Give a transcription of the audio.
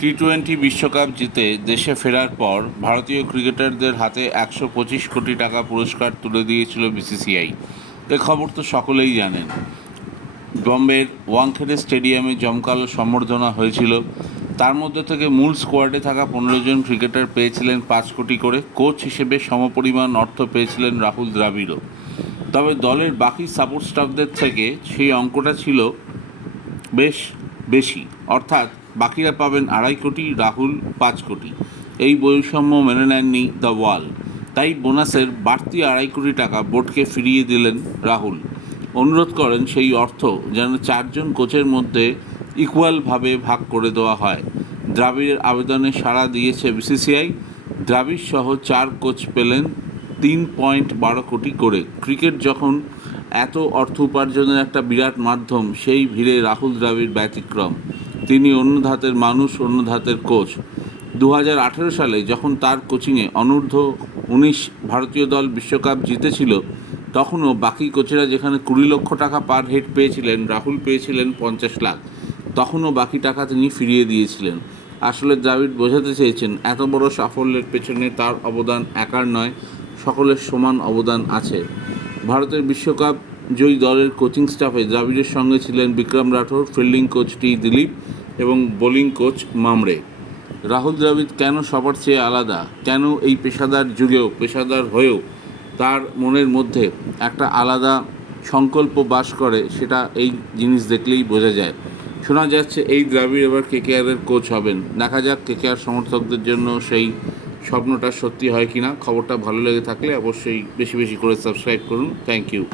টি-20 বিশ্বকাপ জিতে দেশে ফেরার পর ভারতীয় ক্রিকেটারদের হাতে ১২৫ কোটি টাকা পুরস্কার তুলে দিয়েছিল বিসিসিআই। এ খবর তো সকলেই জানেন। বম্বের ওয়াংখেড়ে স্টেডিয়ামে জমকালো সম্বর্ধনা হয়েছিল। তার মধ্যে থেকে মূল স্কোয়াডে থাকা ১৫ জন ক্রিকেটার পেয়েছিলেন ৫ কোটি করে। কোচ হিসেবে সমপরিমাণ অর্থ পেয়েছিলেন রাহুল দ্রাবিড়ও। তবে দলের বাকি সাপোর্ট স্টাফদের থেকে সেই অঙ্কটা ছিল বেশ বেশি, অর্থাৎ বাকিরা পাবেন ২.৫ কোটি, রাহুল ৫ কোটি। এই বৈষম্য মেনে নেননি দ্য ওয়াল, তাই বোনাসের বাড়তি ২.৫ কোটি টাকা বোর্ডকে ফিরিয়ে দিলেন রাহুল। অনুরোধ করেন সেই অর্থ যেন ৪ জন কোচের মধ্যে ইকুয়ালভাবে ভাগ করে দেওয়া হয়। দ্রাবিড়ের আবেদনে সাড়া দিয়েছে বিসিসিআই। দ্রাবিড় সহ ৪ কোচ পেলেন ৩.১২ কোটি করে। ক্রিকেট যখন এত অর্থ উপার্জনের একটা বিরাট মাধ্যম, সেই ভিড়ে রাহুল দ্রাবিড় ব্যতিক্রম। তিনি অন্য ধাতের মানুষ, অন্য ধাতের কোচ। ২০১৮ সালে যখন তার কোচিংয়ে অনূর্ধ্ব-১৯ ভারতীয় দল বিশ্বকাপ জিতেছিল, তখনও বাকি কোচেরা যেখানে ২০ লক্ষ টাকা পার হেড পেয়েছিলেন, রাহুল পেয়েছিলেন ৫০ লাখ। তখনও বাকি টাকা তিনি ফিরিয়ে দিয়েছিলেন। আসলে দ্রাবিড় বোঝাতে চেয়েছেন, এত বড় সাফল্যের পেছনে তার অবদান একার নয়, সকলের সমান অবদান আছে। ভারতের বিশ্বকাপ জয়ী দলের কোচিং স্টাফে দ্রাবিড়ের সঙ্গে ছিলেন Vikram Rathour, fielding coach T Dilip এবং বোলিং কোচ মামড়ে। রাহুল দ্রাবিড় কেন সবার চেয়ে আলাদা, কেন এই পেশাদার যুগেও, পেশাদার হয়েও তার মনের মধ্যে একটা আলাদা সংকল্প বাস করে, সেটা এই জিনিস দেখলেই বোঝা যায়। শোনা যাচ্ছে এই দ্রাবিড় এবার কেকেআরের কোচ হবেন। দেখা যাক কেকেআর সমর্থকদের জন্য সেই স্বপ্নটা সত্যি হয় কিনা। খবরটা ভালো লেগে থাকলে অবশ্যই বেশি বেশি করে সাবস্ক্রাইব করুন। Thank you.